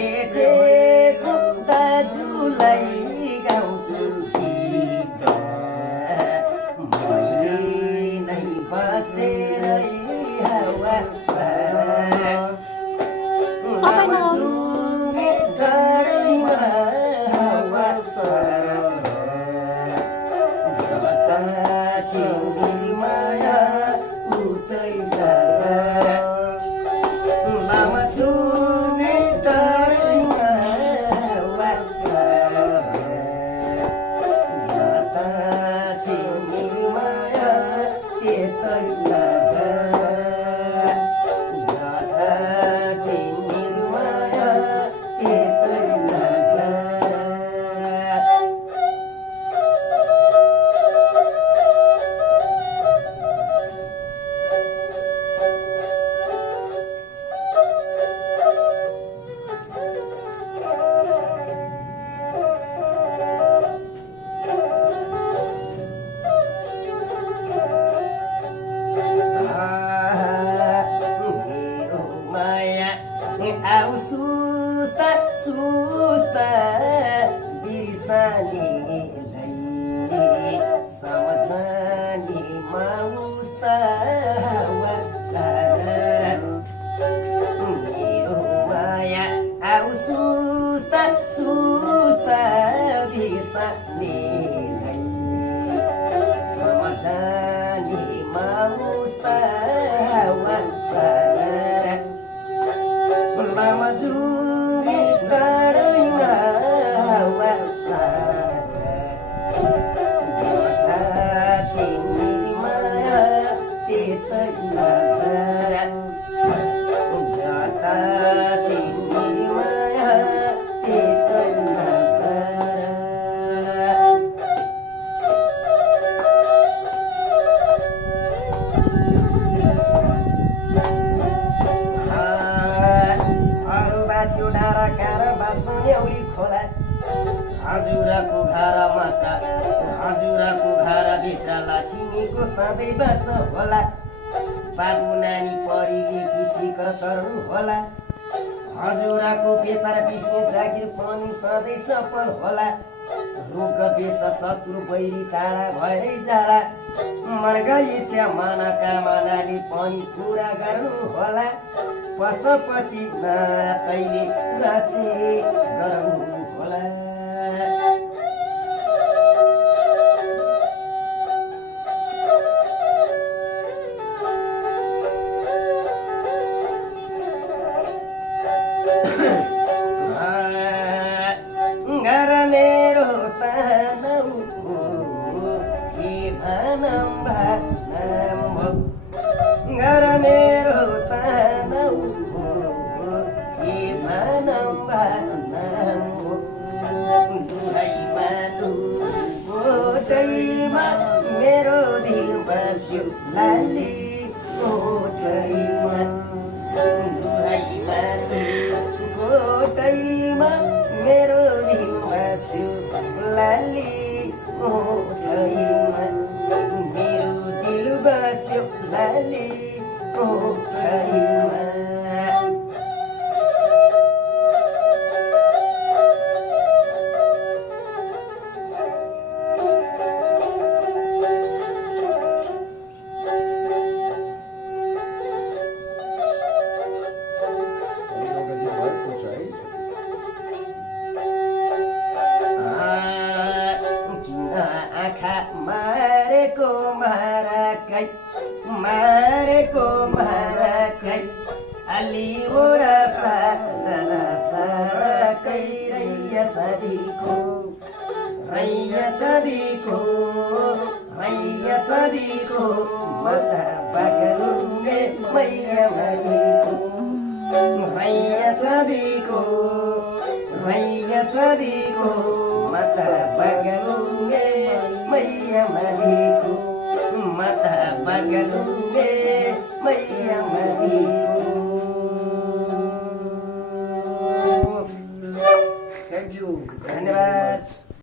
भेटेको दाजुलाई गाउँछु गीत मैले नै बसेर हावा आउ सुस्ता सुस्ता बिर्सनेलाई सम्झने माउस्ता मेरो माया आउ सुस्ता सुस्ता बिर्सनेलाई सम्झने माउस्ता लामा जुरे डाँडैमा हावा जता छिन्नी माया त्यतै नजरा जता छिन्नी माया त्यतै नजरा डाँडा कार बाँसन्यौली खोला हजुरको घर मात्र हजुरको घर भित्र लक्ष्मीको सधैँ बास होला बाबु नानी पढी लेखी शिखर चढ्नु होला हजुरको पेपर पिस्ने जागिर पनि सधैँ सफल होला रोग बेस शत्रु बैरी टाढा भएरै जाला मर्ग इच्छा मनोकामनाले पनि पुरा गर्नु होला पशुपति नातैले राचे गर्नु होला घर मेरो तनौ के भनम भनम घर मेरो तनौ के भनम भनम दुहाइमा गोठैमा मेरो दिल बस्यो लाली गोठैमा दुहाइमा गोठैमा मेरो दिल बस्यो लाली गोठैमा मेरो दिल बस्यो लाली गोठैमा मारेको माराकै अलि ओरा सारा साराकै रैया छदीको मता बागलुङ्गे मैया मनीको रैया छदीको मता बागलुङ्गे मैया मनीको mata bagalunge maya madiku. Thank you. धन्यवाद.